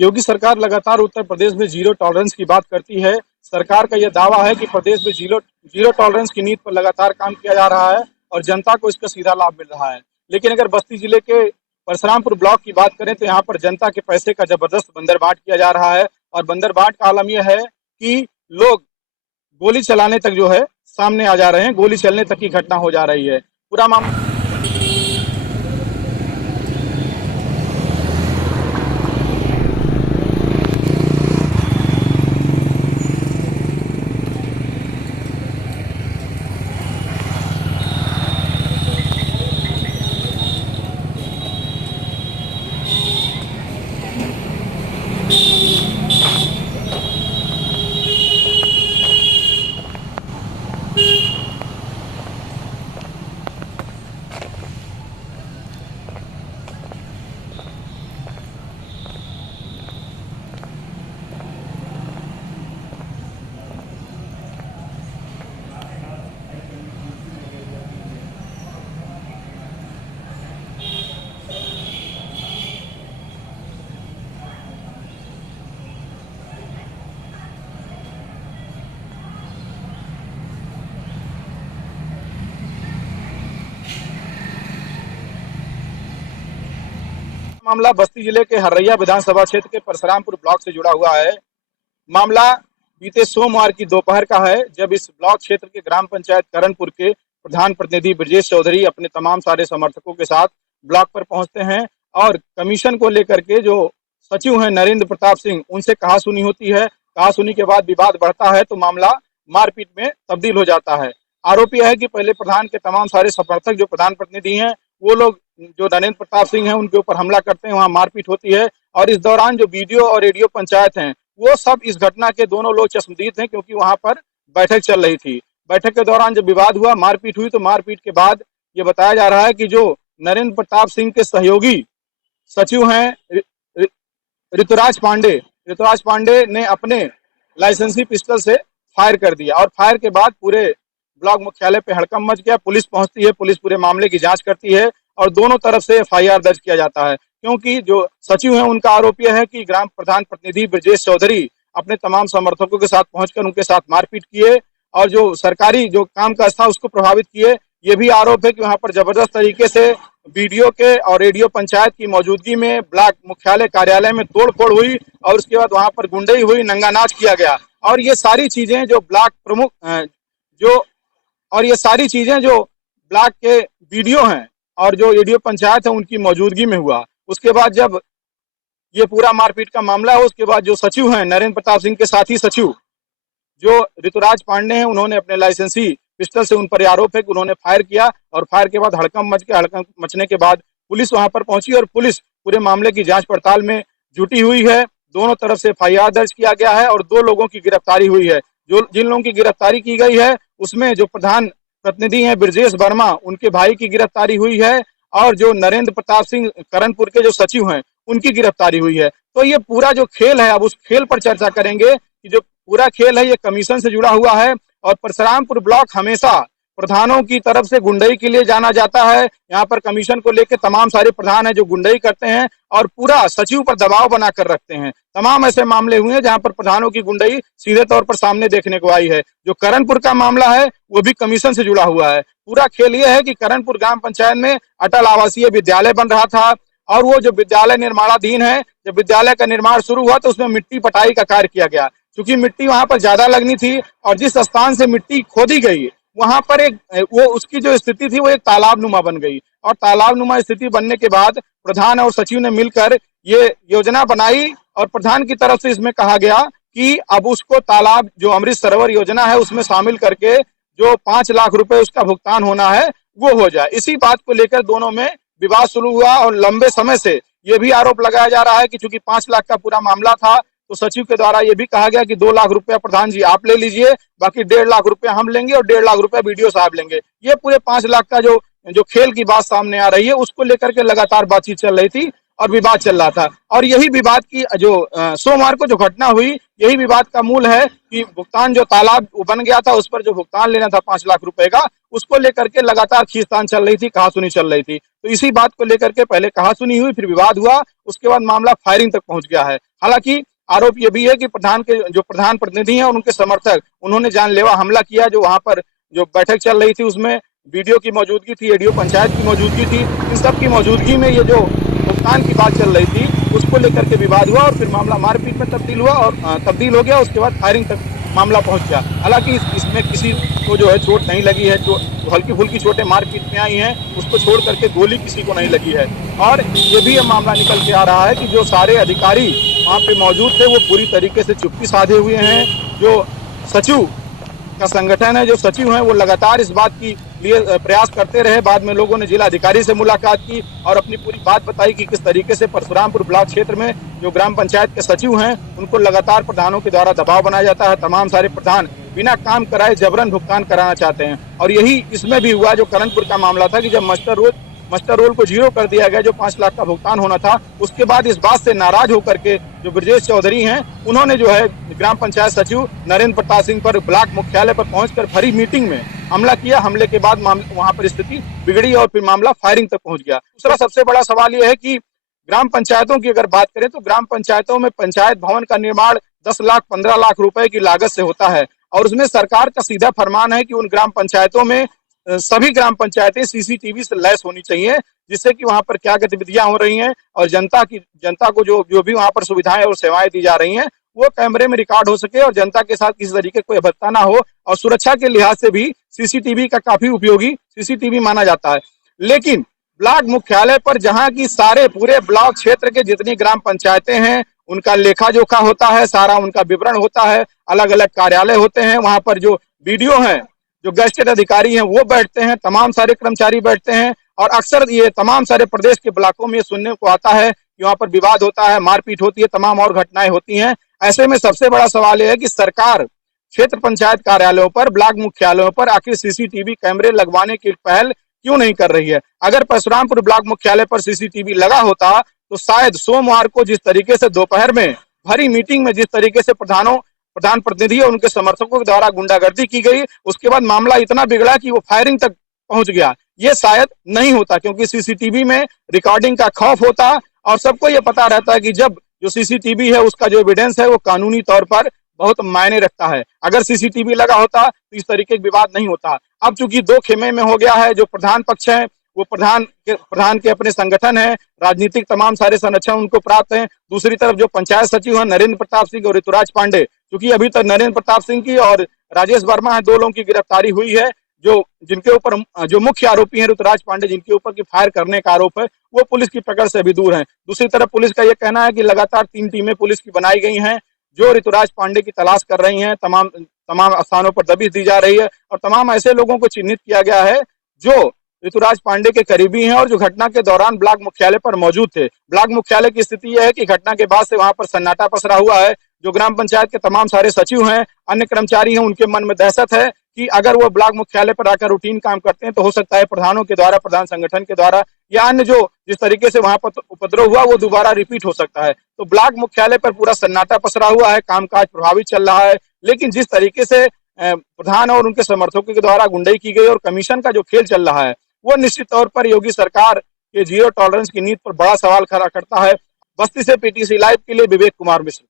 योगी सरकार लगातार उत्तर प्रदेश में जीरो टॉलरेंस की बात करती है। सरकार का यह दावा है कि प्रदेश में जीरो जीरो टॉलरेंस की नीति पर लगातार काम किया जा रहा है और जनता को इसका सीधा लाभ मिल रहा है। लेकिन अगर बस्ती जिले के परशुरामपुर ब्लॉक की बात करें तो यहाँ पर जनता के पैसे का जबरदस्त बंदरबाट किया जा रहा है और बंदरबाट का आलम यह है कि लोग गोली चलाने तक जो है सामने आ जा रहे हैं, गोली चलने तक की घटना हो जा रही है। पूरा मामला मामला बस्ती जिले के हर्रैया विधानसभा क्षेत्र के परशुरामपुर ब्लॉक से जुड़ा हुआ है। मामला बीते सोमवार की दोपहर का है, जब इस ब्लॉक क्षेत्र के ग्राम पंचायत करणपुर के प्रधान प्रतिनिधि ब्रजेश चौधरी अपने तमाम सारे समर्थकों के साथ ब्लॉक पर पहुंचते हैं और कमीशन को लेकर के जो सचिव हैं नरेंद्र प्रताप सिंह, उनसे कहासुनी होती है। कहासुनी के बाद विवाद बढ़ता है तो मामला मारपीट में तब्दील हो जाता है। आरोप यह है कि पहले प्रधान के तमाम सारे समर्थक जो प्रधान प्रतिनिधि हैं वो लोग जो नरेंद्र प्रताप सिंह हैं उनके ऊपर हमला करते हैं, वहां मारपीट होती है और इस दौरान जो बीडीओ और एडीओ पंचायत हैं वो सब इस घटना के दोनों लोग चश्मदीद हैं, क्योंकि वहां पर बैठक चल रही थी। बैठक के दौरान जब विवाद हुआ, मारपीट हुई, तो मारपीट के बाद ये बताया जा रहा है कि जो नरेंद्र प्रताप सिंह के सहयोगी सचिव हैं ऋतुराज पांडे ने अपने लाइसेंसी पिस्टल से फायर कर दिया और फायर के बाद पूरे ब्लॉक मुख्यालय पे हड़कंप मच गया। पुलिस पहुंचती है, पुलिस पूरे मामले की जांच करती है और दोनों तरफ से एफआईआर दर्ज किया जाता है, क्योंकि जो सचिव हैं उनका आरोप यह है कि ग्राम प्रधान प्रतिनिधि ब्रजेश चौधरी अपने तमाम समर्थकों के साथ पहुंचकर उनके साथ मारपीट किए और जो सरकारी जो काम काज था उसको प्रभावित किए। ये भी आरोप है कि वहां पर जबरदस्त तरीके से बीडीओ के और रेडियो पंचायत की मौजूदगी में ब्लॉक मुख्यालय कार्यालय में तोड़फोड़ हुई और उसके बाद वहां पर गुंडई हुई, नंगा नाच किया गया और ये सारी चीजें जो ब्लॉक प्रमुख जो और ये सारी चीजें जो ब्लॉक के वीडियो हैं और जो एडीओ पंचायत है उनकी मौजूदगी में हुआ। उसके बाद जब ये पूरा मारपीट का मामला है, उसके बाद जो सचिव हैं नरेंद्र प्रताप सिंह के साथी सचिव जो ऋतुराज पांडे हैं उन्होंने अपने लाइसेंसी पिस्टल से उन पर आरोप है कि उन्होंने फायर किया और फायर के बाद हड़कंप मचने के बाद पुलिस वहां पर पहुंची और पुलिस पूरे मामले की जांच पड़ताल में जुटी हुई है। दोनों तरफ से एफआईआर दर्ज किया गया है और 2 लोगों की गिरफ्तारी हुई है। जो जिन लोगों की गिरफ्तारी की गई है उसमें जो प्रधान प्रतिनिधि हैं ब्रजेश वर्मा, उनके भाई की गिरफ्तारी हुई है और जो नरेंद्र प्रताप सिंह करणपुर के जो सचिव हैं उनकी गिरफ्तारी हुई है। तो ये पूरा जो खेल है, अब उस खेल पर चर्चा करेंगे कि जो पूरा खेल है ये कमीशन से जुड़ा हुआ है और परशुरामपुर ब्लॉक हमेशा प्रधानों की तरफ से गुंडई के लिए जाना जाता है। यहाँ पर कमीशन को लेकर तमाम सारे प्रधान हैं जो गुंडई करते हैं और पूरा सचिव पर दबाव बनाकर रखते हैं। तमाम ऐसे मामले हुए हैं जहाँ पर प्रधानों की गुंडई सीधे तौर पर सामने देखने को आई है। जो करणपुर का मामला है वो भी कमीशन से जुड़ा हुआ है। पूरा खेल ये है कि करणपुर ग्राम पंचायत में अटल आवासीय विद्यालय बन रहा था और वो जो विद्यालय निर्माणाधीन है, जब विद्यालय का निर्माण शुरू हुआ तो उसमें मिट्टी पटाई का कार्य किया गया। क्योंकि मिट्टी वहां पर ज्यादा लगनी थी और जिस स्थान से मिट्टी खोदी गई वहां पर वो उसकी जो स्थिति थी वो एक तालाब नुमा बन गई और तालाब नुमा स्थिति बनने के बाद प्रधान और सचिव ने मिलकर ये योजना बनाई और प्रधान की तरफ से इसमें कहा गया कि अब उसको तालाब जो अमृत सरोवर योजना है उसमें शामिल करके जो 5 लाख रुपए उसका भुगतान होना है वो हो जाए। इसी बात को लेकर दोनों में विवाद शुरू हुआ और लंबे समय से ये भी आरोप लगाया जा रहा है कि चूंकि 5 लाख का पूरा मामला था तो सचिव के द्वारा ये भी कहा गया कि 2 लाख रुपया प्रधान जी आप ले लीजिए, बाकी 1.5 लाख रुपया हम लेंगे और 1.5 लाख रुपया बीडीओ साहब लेंगे। ये पूरे 5 लाख का जो खेल की बात सामने आ रही है उसको लेकर के लगातार बातचीत चल रही थी और विवाद चल रहा था। और यही विवाद की जो सोमवार को जो घटना हुई, यही विवाद का मूल है कि भुगतान जो तालाब बन गया था, उस पर जो भुगतान लेना था 5 लाख रुपए का, उसको लेकर के लगातार खींचतान चल रही थी, कहासुनी चल रही थी। तो इसी बात को लेकर के पहले कहासुनी हुई, फिर विवाद हुआ, उसके बाद मामला फायरिंग तक पहुंच गया है। हालांकि आरोप ये भी है कि प्रधान के जो प्रधान प्रतिनिधि हैं और उनके समर्थक, उन्होंने जानलेवा हमला किया। जो वहां पर जो बैठक चल रही थी उसमें वीडियो की मौजूदगी थी, एडीओ पंचायत की मौजूदगी थी, इन सब की मौजूदगी में ये जो भुगतान की बात चल रही थी, उसको लेकर के विवाद हुआ और फिर मामला मारपीट में तब्दील हुआ और तब्दील हो गया। उसके बाद फायरिंग तक मामला पहुंच गया। हालांकि इसमें किसी को जो है चोट नहीं लगी है, जो हल्की फुल्की चोटें मारपीट में आई हैं, उसको छोड़ करके गोली किसी को नहीं लगी है। और ये भी मामला निकल के आ रहा है कि जो सारे अधिकारी वहाँ पे मौजूद थे वो पूरी तरीके से चुप्पी साधे हुए हैं। जो सचिव का संगठन है, जो सचिव हैं, वो लगातार इस बात की लिए प्रयास करते रहे। बाद में लोगों ने जिला अधिकारी से मुलाकात की और अपनी पूरी बात बताई कि किस तरीके से परशुरामपुर ब्लॉक क्षेत्र में जो ग्राम पंचायत के सचिव हैं, उनको लगातार प्रधानों के द्वारा दबाव बनाया जाता है। तमाम सारे प्रधान बिना काम कराए जबरन भुगतान कराना चाहते हैं। और यही इसमें भी हुआ। जो करणपुर का मामला था कि जब मस्टर रोल को जीरो कर दिया गया, जो 5 लाख का भुगतान होना था, उसके बाद इस बात से नाराज होकर के जो ब्रजेश चौधरी हैं, उन्होंने जो है ग्राम पंचायत सचिव नरेंद्र प्रताप सिंह पर ब्लॉक मुख्यालय पर पहुंचकर भरी मीटिंग में हमला किया। हमले के बाद वहां पर स्थिति बिगड़ी और फिर मामला फायरिंग तक पहुंच गया। दूसरा सबसे बड़ा सवाल यह है कि ग्राम पंचायतों की अगर बात करें तो ग्राम पंचायतों में पंचायत भवन का निर्माण 10 लाख 15 लाख रुपए की लागत से होता है और उसमें सरकार का सीधा फरमान है कि उन ग्राम पंचायतों में सभी ग्राम पंचायतें सीसीटीवी से लैस होनी चाहिए, जिससे कि वहां पर क्या गतिविधियां हो रही हैं और जनता को जो भी वहां पर सुविधाएं और सेवाएं दी जा रही हैं, वो कैमरे में रिकॉर्ड हो सके और जनता के साथ किसी तरीके कोई अभद्रता ना हो। और सुरक्षा के लिहाज से भी सीसीटीवी का काफी उपयोगी सीसीटीवी माना जाता है। लेकिन ब्लॉक मुख्यालय पर जहां की सारे पूरे ब्लॉक क्षेत्र के जितनी ग्राम पंचायतें हैं, उनका लेखा जोखा होता है, सारा उनका विवरण होता है, अलग अलग कार्यालय होते हैं, वहां पर जो बीडीओ हैं, जो गैजेटेड अधिकारी हैं, वो बैठते हैं, तमाम सारे कर्मचारी बैठते हैं। और अक्सर ये तमाम सारे प्रदेश के ब्लॉकों में सुनने को आता है कि वहां पर विवाद होता है, मारपीट होती है, तमाम और घटनाएं होती हैं। ऐसे में सबसे बड़ा सवाल यह है कि सरकार क्षेत्र पंचायत कार्यालयों पर, ब्लॉक मुख्यालयों पर आखिर सीसीटीवी कैमरे लगवाने की पहल क्यों नहीं कर रही है। अगर परशुरामपुर ब्लॉक मुख्यालय पर सीसीटीवी लगा होता तो शायद सोमवार को जिस तरीके से दोपहर में भरी मीटिंग में जिस तरीके से प्रधान प्रतिनिधि और उनके समर्थकों के द्वारा गुंडागर्दी की गई, उसके बाद मामला इतना बिगड़ा कि वो फायरिंग तक पहुंच गया, ये शायद नहीं होता। क्योंकि सीसीटीवी में रिकॉर्डिंग का खौफ होता और सबको ये पता रहता है कि जब जो सीसीटीवी है उसका जो एविडेंस है वो कानूनी तौर पर बहुत मायने रखता है। अगर सीसीटीवी लगा होता तो इस तरीके का विवाद नहीं होता। अब चूंकि दो खेमे में हो गया है, जो प्रधान पक्ष है वो प्रधान के अपने संगठन है, राजनीतिक तमाम सारे संरक्षण उनको प्राप्त हैं। दूसरी तरफ जो पंचायत सचिव है नरेंद्र प्रताप सिंह और ऋतुराज पांडे, क्योंकि अभी तक नरेंद्र प्रताप सिंह की और राजेश वर्मा है, 2 लोगों की गिरफ्तारी हुई है। जो जिनके ऊपर जो मुख्य आरोपी हैं ऋतुराज पांडे, जिनके ऊपर की फायर करने का आरोप है, वो पुलिस की पकड़ से अभी दूर हैं। दूसरी तरफ पुलिस का यह कहना है कि लगातार 3 टीमें पुलिस की बनाई गई हैं जो ऋतुराज पांडे की तलाश कर रही हैं। तमाम स्थानों पर दबिश दी जा रही है और तमाम ऐसे लोगों को चिन्हित किया गया है जो ऋतुराज पांडे के करीबी हैं और जो घटना के दौरान ब्लॉक मुख्यालय पर मौजूद थे। ब्लॉक मुख्यालय की स्थिति यह है कि घटना के बाद से वहां पर सन्नाटा पसरा हुआ है। जो ग्राम पंचायत के तमाम सारे सचिव हैं, अन्य कर्मचारी हैं, उनके मन में दहशत है कि अगर वो ब्लॉक मुख्यालय पर आकर रूटीन काम करते हैं तो हो सकता है प्रधानों के द्वारा, प्रधान संगठन के द्वारा या अन्य जो जिस तरीके से वहां पर उपद्रव हुआ वो दोबारा रिपीट हो सकता है। तो ब्लॉक मुख्यालय पर पूरा सन्नाटा पसरा हुआ है, कामकाज प्रभावित चल रहा है। लेकिन जिस तरीके से प्रधान और उनके समर्थकों के द्वारा गुंडाई की गई और कमीशन का जो खेल चल रहा है, वो निश्चित तौर पर योगी सरकार के जीरो टॉलरेंस की नीति पर बड़ा सवाल खड़ा करता है। बस्ती से पीटीसी लाइव के लिए विवेक कुमार मिश्र।